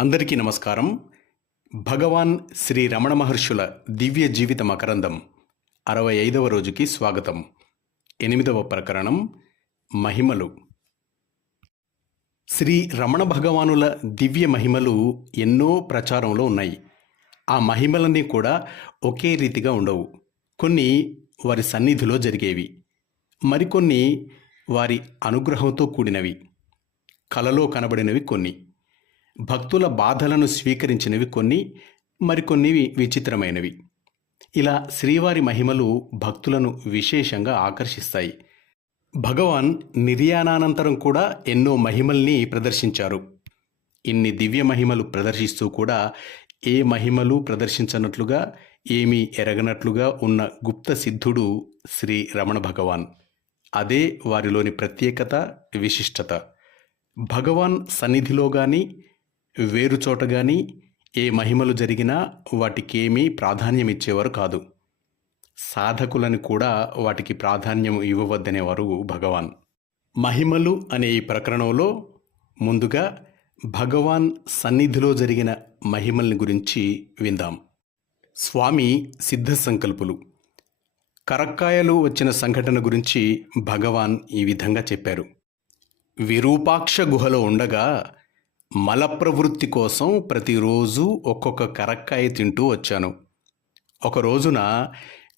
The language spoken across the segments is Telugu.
అందరికీ నమస్కారం. భగవాన్ శ్రీ రమణ మహర్షుల దివ్య జీవిత మకరందం అరవై ఐదవ రోజుకి స్వాగతం. ఎనిమిదవ ప్రకరణం మహిమలు. శ్రీ రమణ భగవానుల దివ్య మహిమలు ఎన్నో ప్రచారంలో ఉన్నాయి. ఆ మహిమలన్నీ కూడా ఒకే రీతిగా ఉండవు. కొన్ని వారి సన్నిధిలో జరిగేవి. మరికొన్ని వారి అనుగ్రహంతో కూడినవి. కలలో కనబడినవి కొన్ని. భక్తుల బాధలను స్వీకరించినవి కొన్ని మరికొన్ని విచిత్రమైనవి. ఇలా శ్రీవారి మహిమలు భక్తులను విశేషంగా ఆకర్షిస్తాయి. భగవాన్ నిర్యాణానంతరం కూడా ఎన్నో మహిమల్ని ప్రదర్శించారు. ఇన్ని దివ్య మహిమలు ప్రదర్శిస్తూ కూడా ఏ మహిమలు ప్రదర్శించనట్లుగా ఏమీ ఎరగనట్లుగా ఉన్న గుప్త సిద్ధుడు శ్రీ రమణ భగవాన్. అదే వారిలోని ప్రత్యేకత విశిష్టత. భగవాన్ సన్నిధిలో కానీ వేరు చోట కానీ ఏ మహిమలు జరిగినా వాటికేమీ ప్రాధాన్యం ఇచ్చేవారు కాదు. సాధకులని కూడా వాటికి ప్రాధాన్యం ఇవ్వవద్దనేవారు భగవాన్. మహిమలు అనే ఈ ప్రకరణంలో ముందుగా భగవాన్ సన్నిధిలో జరిగిన మహిమల్ని గురించి విందాం. స్వామి సిద్ధ సంకల్పులు కరక్కాయలు వచ్చిన సంఘటన గురించి భగవాన్ ఈ విధంగా చెప్పారు. విరూపాక్ష గుహలో ఉండగా మలప్రవృత్తి కోసం ప్రతిరోజు ఒక్కొక్క కరక్కాయ తింటూ వచ్చాను. ఒక రోజున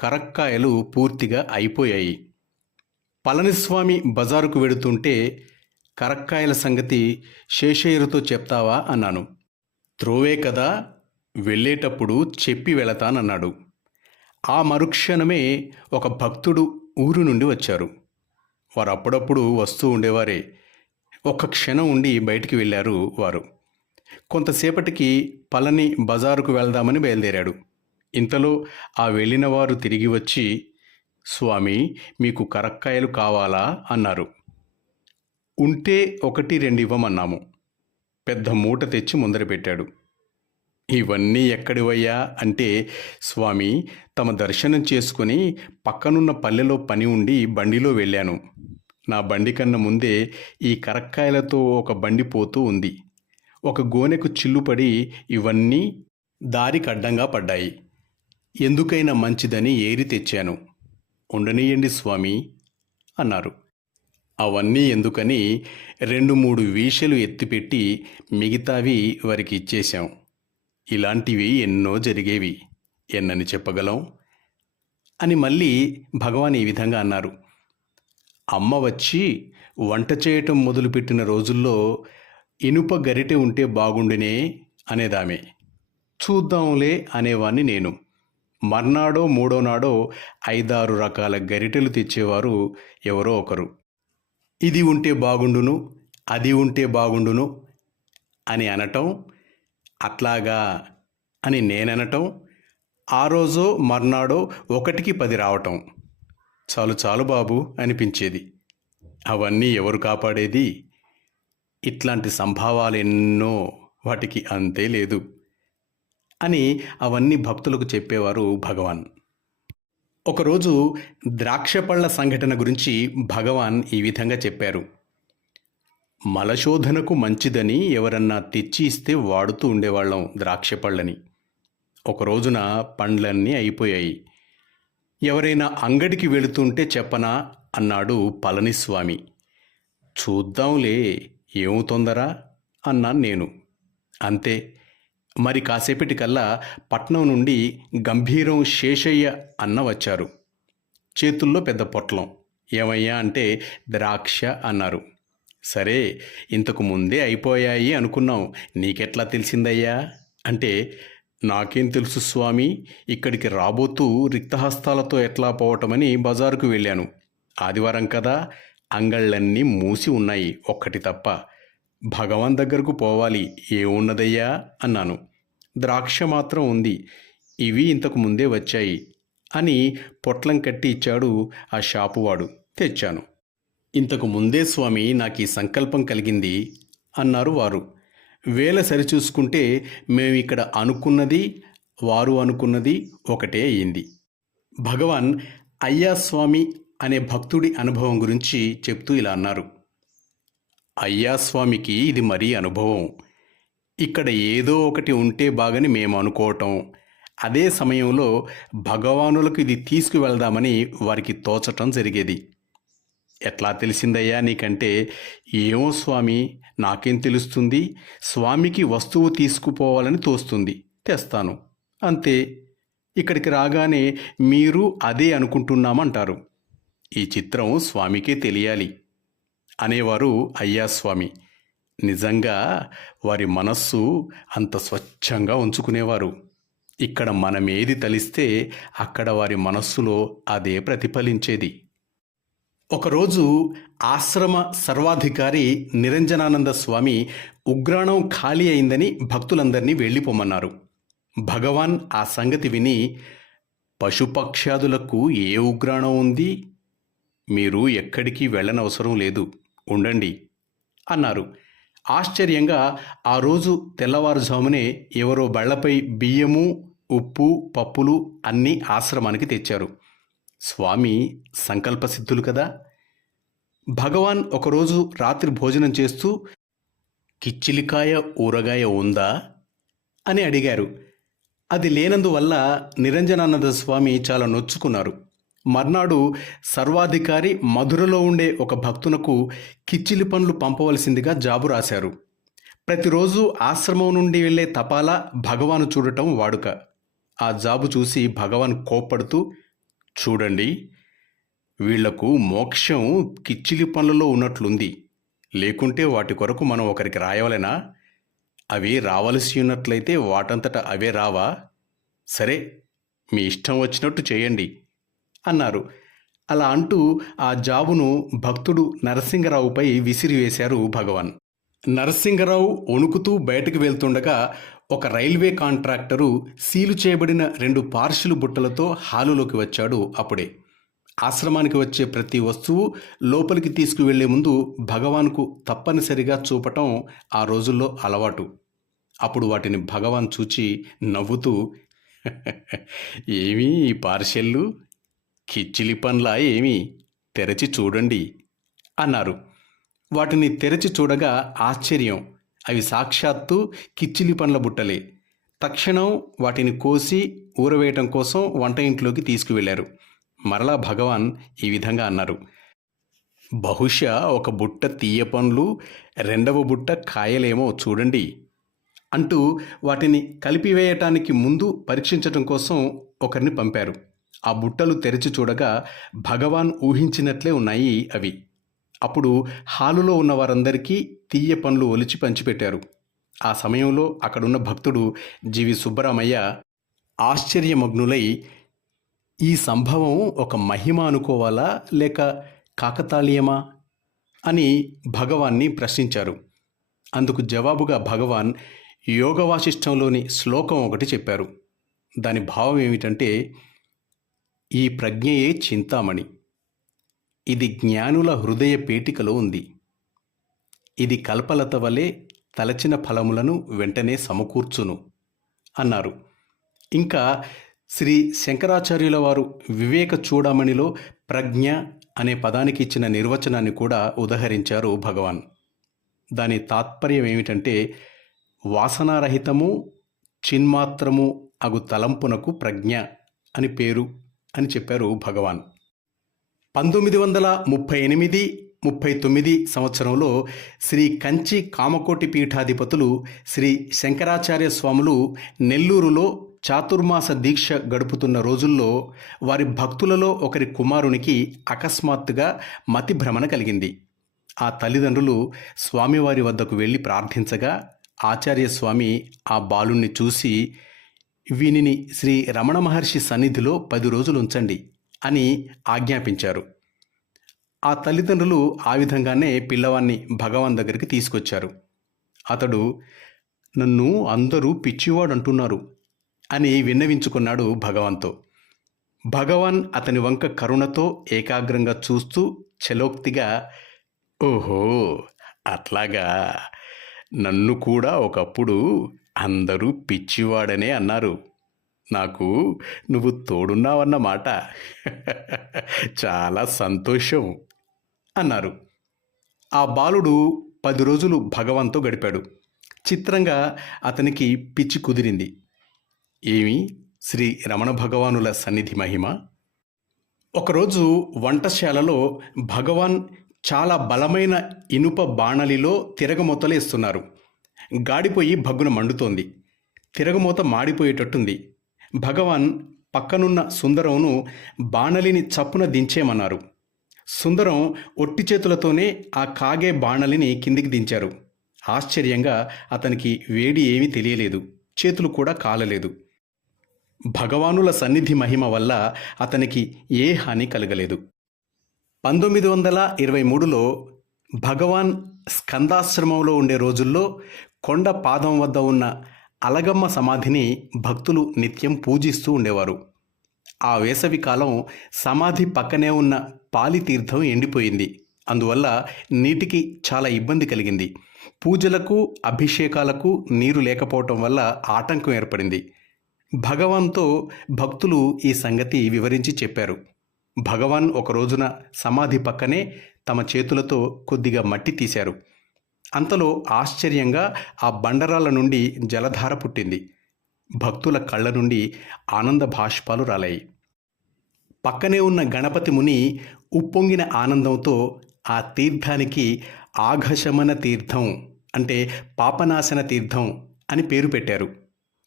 కరక్కాయలు పూర్తిగా అయిపోయాయి. పళనిస్వామి బజారుకు వెడుతుంటే కరక్కాయల సంగతి శేషయ్యతో చెప్తావా అన్నాను. త్రోవే కదా వెళ్ళేటప్పుడు చెప్పి వెళతానన్నాడు. ఆ మరుక్షణమే ఒక భక్తుడు ఊరు నుండి వచ్చారు. వారు అప్పుడప్పుడు వస్తూ ఉండేవారే. ఒక్క క్షణం ఉండి బయటికి వెళ్ళారు వారు. కొంతసేపటికి పలని బజారుకు వెళ్దామని బయలుదేరాడు. ఇంతలో ఆ వెళ్ళిన వారు తిరిగి వచ్చి స్వామి మీకు కరక్కాయలు కావాలా? అన్నారు. ఉంటే ఒకటి రెండు ఇవ్వమన్నాము. పెద్ద మూట తెచ్చి ముందర పెట్టాడు. ఇవన్నీ ఎక్కడివయ్యా? అంటే స్వామి తమ దర్శనం చేసుకుని పక్కనున్న పల్లెలో పని ఉండి బండిలో వెళ్ళాను. నా బండి కన్నా ముందే ఈ కరక్కాయలతో ఒక బండి పోతూ ఉంది. ఒక గోనెకు చిల్లుపడి ఇవన్నీ దారికి అడ్డంగా పడ్డాయి. ఎందుకైనా మంచిదని ఏరి తెచ్చాను. ఉండనీయండి స్వామి అన్నారు. అవన్నీ ఎందుకని రెండు మూడు వీషలు ఎత్తిపెట్టి మిగతావి వారికి ఇచ్చేశాం. ఇలాంటివి ఎన్నో జరిగేవి. ఎన్నని చెప్పగలం? అని మళ్ళీ భగవాన్ ఈ విధంగా అన్నారు. అమ్మ వచ్చి వంట చేయటం మొదలుపెట్టిన రోజుల్లో ఇనుప గరిటె ఉంటే బాగుండునే అనేదామె. చూద్దాంలే అనేవాణ్ణి నేను. మర్నాడో మూడో నాడో ఐదారు రకాల గరిటెలు తెచ్చేవారు ఎవరో ఒకరు. ఇది ఉంటే బాగుండును అది ఉంటే బాగుండును అని అనటం అట్లాగా అని నేననటం ఆ రోజో మర్నాడో ఒకటికి పది రావటం. చాలు చాలు బాబు అనిపించేది. అవన్నీ ఎవరు కాపాడేది? ఇట్లాంటి సంభావాలు ఎన్నో వాటికి అంతే లేదు అని అవన్నీ భక్తులకు చెప్పేవారు భగవాన్. ఒకరోజు ద్రాక్షపళ్ళ సంఘటన గురించి భగవాన్ ఈ విధంగా చెప్పారు. మలశోధనకు మంచిదని ఎవరన్నా తెచ్చి ఇస్తే వాడుతూ ఉండేవాళ్ళం ద్రాక్షపళ్ళని. ఒక రోజున పండ్లన్నీ అయిపోయాయి. ఎవరైనా అంగడికి వెళుతుంటే చెప్పనా? అన్నాడు పళనిస్వామి. చూద్దాంలే ఏమో తొందర? అన్నాను నేను. అంతే. మరి కాసేపటికల్లా పట్నం నుండి గంభీరం శేషయ్య అన్న వచ్చారు. చేతుల్లో పెద్ద పొట్లం. ఏమయ్యా అంటే ద్రాక్ష అన్నారు. సరే ఇంతకు ముందే అయిపోయాయి అనుకున్నాం. నీకెట్లా తెలిసిందయ్యా? అంటే నాకేం తెలుసు స్వామి? ఇక్కడికి రాబోతూ రిక్తహస్తాలతో ఎట్లా పోవటమని బజారుకు వెళ్ళాను. ఆదివారం కదా అంగళ్ళన్నీ మూసి ఉన్నాయి ఒక్కటి తప్ప. భగవాన్ దగ్గరకు పోవాలి ఏమున్నదయ్యా? అన్నాను. ద్రాక్ష మాత్రం ఉంది ఇవి ఇంతకు ముందే వచ్చాయి అని పొట్లం కట్టి ఇచ్చాడు ఆ షాపువాడు. తెచ్చాను. ఇంతకు ముందే స్వామి నాకు ఈ సంకల్పం కలిగింది అన్నారు వారు. వేల సరిచూసుకుంటే మేము ఇక్కడ అనుకున్నది వారు అనుకున్నది ఒకటే అయింది. భగవాన్ అయ్యాస్వామి అనే భక్తుడి అనుభవం గురించి చెప్తూ ఇలా అన్నారు. అయ్యాస్వామికి ఇది మరీ అనుభవం. ఇక్కడ ఏదో ఒకటి ఉంటే బాగని మేము అనుకోవటం. అదే సమయంలో భగవానులకు ఇది తీసుకువెళ్దామని వారికి తోచటం జరిగేది. ఎట్లా తెలిసిందయ్యా నీకంటే ఏమో స్వామి నాకేం తెలుస్తుంది? స్వామికి వస్తువు తీసుకుపోవాలని తోస్తుంది తెస్తాను. అంతే. ఇక్కడికి రాగానే మీరు అదే అనుకుంటున్నామంటారు. ఈ చిత్రం స్వామికే తెలియాలి. అనేవారు అయ్యా స్వామి. నిజంగా వారి మనస్సు అంత స్వచ్ఛంగా ఉంచుకునేవారు. ఇక్కడ మనమేది తలిస్తే అక్కడ వారి మనస్సులో అదే ప్రతిఫలించేది. ఒకరోజు ఆశ్రమ సర్వాధికారి నిరంజనానంద స్వామి ఉగ్రాణం ఖాళీ అయిందని భక్తులందరినీ వెళ్ళిపోమన్నారు. భగవాన్ ఆ సంగతి విని పశుపక్ష్యాదులకు ఏ ఉగ్రాణం ఉంది? మీరు ఎక్కడికి వెళ్ళనవసరం లేదు. ఉండండి అన్నారు. ఆశ్చర్యంగా ఆ రోజు తెల్లవారుజామునే ఎవరో బళ్ళపై బియ్యము ఉప్పు పప్పులు అన్నీ ఆశ్రమానికి తెచ్చారు. స్వామి సంకల్పసిద్ధులు కదా. భగవాన్ ఒకరోజు రాత్రి భోజనం చేస్తూ కిచ్చిలికాయ ఊరగాయ ఉందా? అని అడిగారు. అది లేనందువల్ల నిరంజనానంద స్వామి చాలా నొచ్చుకున్నారు. మర్నాడు సర్వాధికారి మధురలో ఉండే ఒక భక్తునకు కిచ్చిలి పనులు పంపవలసిందిగా జాబు రాశారు. ప్రతిరోజు ఆశ్రమం నుండి వెళ్ళే తపాలా భగవాను చూడటం వాడుక. ఆ జాబు చూసి భగవాన్ కోప్పడుతూ చూడండి. వీళ్ళకు మోక్షం కిచ్చిలి పనులలో ఉన్నట్లుంది. లేకుంటే వాటి కొరకు మనం ఒకరికి రాయవలెనా? అవి రావలసి ఉన్నట్లయితే వాటంతట అవే రావా? సరే మీ ఇష్టం వచ్చినట్టు చేయండి అన్నారు. అలా అంటూ ఆ జాబును భక్తుడు నరసింగరావుపై విసిరివేశారు భగవాన్. నరసింగరావు వణుకుతూ బయటకు వెళ్తుండగా ఒక రైల్వే కాంట్రాక్టరు సీలు చేయబడిన రెండు పార్షిలు బుట్టలతో హాలులోకి వచ్చాడు అప్పుడే. ఆశ్రమానికి వచ్చే ప్రతి వస్తువు లోపలికి తీసుకువెళ్ళే ముందు భగవాన్కు తప్పనిసరిగా చూపటం ఆ రోజుల్లో అలవాటు. అప్పుడు వాటిని భగవాన్ చూచి నవ్వుతూ ఏమీ ఈ పార్షెల్లు? కిచ్చిలి పనులా ఏమీ? తెరచి చూడండి అన్నారు. వాటిని తెరచి చూడగా ఆశ్చర్యం. అవి సాక్షాత్తు కిచ్చిలి పండ్ల బుట్టలే. తక్షణం వాటిని కోసి ఊరవేయటం కోసం వంట ఇంట్లోకి తీసుకువెళ్ళారు మరలా భగవాన్ ఈ విధంగా అన్నారు. బహుశా ఒక బుట్ట తీయ పండ్లు రెండవ బుట్ట కాయలేమో చూడండి అంటూ వాటిని కలిపివేయటానికి ముందు పరీక్షించటం కోసం ఒకరిని పంపారు. ఆ బుట్టలు తెరిచి చూడగా భగవాన్ ఊహించినట్లే ఉన్నాయి అవి. అప్పుడు హాలులో ఉన్న వారందరికీ తీయ పనులు ఒలిచి పంచిపెట్టారు. ఆ సమయంలో అక్కడున్న భక్తుడు జీవి సుబ్బరామయ్య ఆశ్చర్యమగ్నులై ఈ సంభవం ఒక మహిమ అనుకోవాలా లేక కాకతాళీయమా? అని భగవాన్ని ప్రశ్నించారు. అందుకు జవాబుగా భగవాన్ యోగ వాసిష్టంలోని శ్లోకం ఒకటి చెప్పారు. దాని భావం ఏమిటంటే ఈ ప్రజ్ఞయే చింతామణి. ఇది జ్ఞానుల హృదయ పేటికలో ఉంది. ఇది కల్పలత వలె తలచిన ఫలములను వెంటనే సమకూర్చును అన్నారు. ఇంకా శ్రీ శంకరాచార్యుల వారు వివేక చూడమణిలో ప్రజ్ఞ అనే పదానికి ఇచ్చిన నిర్వచనాన్ని కూడా ఉదహరించారు భగవాన్. దాని తాత్పర్యం ఏమిటంటే వాసనారహితము చిన్మాత్రము అగు తలంపునకు ప్రజ్ఞ అని పేరు అని చెప్పారు భగవాన్. పంతొమ్మిది వందల ముప్పై ఎనిమిది ముప్పై తొమ్మిది సంవత్సరంలో శ్రీ కంచి కామకోటి పీఠాధిపతులు శ్రీ శంకరాచార్య స్వాములు నెల్లూరులో చాతుర్మాస దీక్ష గడుపుతున్న రోజుల్లో వారి భక్తులలో ఒకరి కుమారునికి అకస్మాత్తుగా మతి భ్రమణ కలిగింది. ఆ తల్లిదండ్రులు స్వామివారి వద్దకు వెళ్ళి ప్రార్థించగా ఆచార్య స్వామి ఆ బాలుణ్ణి చూసి వీనిని శ్రీ రమణ మహర్షి సన్నిధిలో పది రోజులు ఉంచండి. అని ఆజ్ఞాపించారు. ఆ తల్లిదండ్రులు ఆ విధంగానే పిల్లవాన్ని భగవాన్ దగ్గరికి తీసుకొచ్చారు. అతడు నన్ను అందరూ పిచ్చివాడు అంటున్నారు అని విన్నవించుకున్నాడు భగవాన్తో. భగవాన్ అతని వంక కరుణతో ఏకాగ్రంగా చూస్తూ చలోక్తిగా ఓహో అట్లాగా. నన్ను కూడా ఒకప్పుడు అందరూ పిచ్చివాడనే అన్నారు. నాకు నువ్వు తోడున్నావన్నమాట చాలా సంతోషం అన్నారు. ఆ బాలుడు పది రోజులు భగవంతో గడిపాడు. చిత్రంగా అతనికి పిచ్చి కుదిరింది. ఏమి? శ్రీ రమణ భగవానుల సన్నిధి మహిమ? ఒకరోజు వంటశాలలో భగవాన్ చాలా బలమైన ఇనుప బాణలిలో తిరగమూతలేస్తున్నారు. గాడిపోయి భగ్గున మండుతోంది. తిరగమూత మాడిపోయేటట్టుంది. భగవాన్ పక్కనున్న సుందరంను బాణలిని చప్పున దించేమన్నారు. సుందరం ఒట్టి చేతులతోనే ఆ కాగే బాణలిని కిందికి దించారు. ఆశ్చర్యంగా అతనికి వేడి ఏమీ తెలియలేదు. చేతులు కూడా కాలలేదు. భగవానుల సన్నిధి మహిమ వల్ల అతనికి ఏ హాని కలగలేదు. పంతొమ్మిది వందల ఇరవై మూడులో భగవాన్ స్కందాశ్రమంలో ఉండే రోజుల్లో కొండ పాదం వద్ద ఉన్న అలగమ్మ సమాధిని భక్తులు నిత్యం పూజిస్తూ ఉండేవారు. ఆ వేసవి కాలం సమాధి పక్కనే ఉన్న పాలితీర్థం ఎండిపోయింది. అందువల్ల నీటికి చాలా ఇబ్బంది కలిగింది. పూజలకు అభిషేకాలకు నీరు లేకపోవటం వల్ల ఆటంకం ఏర్పడింది. భగవాన్తో భక్తులు ఈ సంగతి వివరించి చెప్పారు. భగవాన్ ఒక రోజున సమాధి పక్కనే తమ చేతులతో కొద్దిగా మట్టి తీశారు. అంతలో ఆశ్చర్యంగా ఆ బండరాల నుండి జలధార పుట్టింది. భక్తుల కళ్ళ నుండి ఆనంద భాష్పాలు రాలాయి. పక్కనే ఉన్న గణపతి ముని ఉప్పొంగిన ఆనందంతో ఆ తీర్థానికి ఆఘశమన తీర్థం అంటే పాపనాశన తీర్థం అని పేరు పెట్టారు.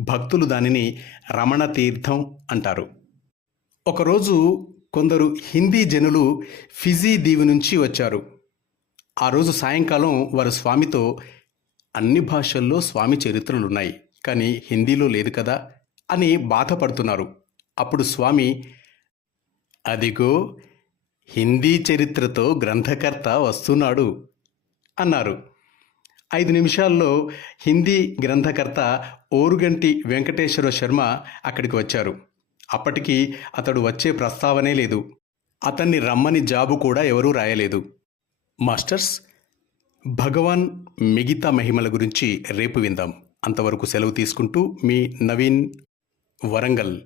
భక్తులు దానిని రమణ తీర్థం అంటారు. ఒకరోజు కొందరు హిందీ జనులు ఫిజీ దీవి నుంచి వచ్చారు. ఆ రోజు సాయంకాలం వారు స్వామితో అన్ని భాషల్లో స్వామి చరిత్రలున్నాయి కానీ హిందీలో లేదు కదా అని బాధపడుతున్నారు. అప్పుడు స్వామి అదిగో హిందీ చరిత్రతో గ్రంథకర్త వస్తున్నాడు అన్నారు. ఐదు నిమిషాల్లో హిందీ గ్రంథకర్త ఓరుగంటి వెంకటేశ్వర శర్మ అక్కడికి వచ్చారు. అప్పటికి అతడు వచ్చే ప్రస్తావనే లేదు. అతన్ని రమ్మని జాబు కూడా ఎవరూ రాయలేదు. మాస్టర్స్ భగవాన్ మిగతా మహిమల గురించి రేపు విందాం. అంతవరకు సెలవు తీసుకుంటూ మీ నవీన్ వరంగల్.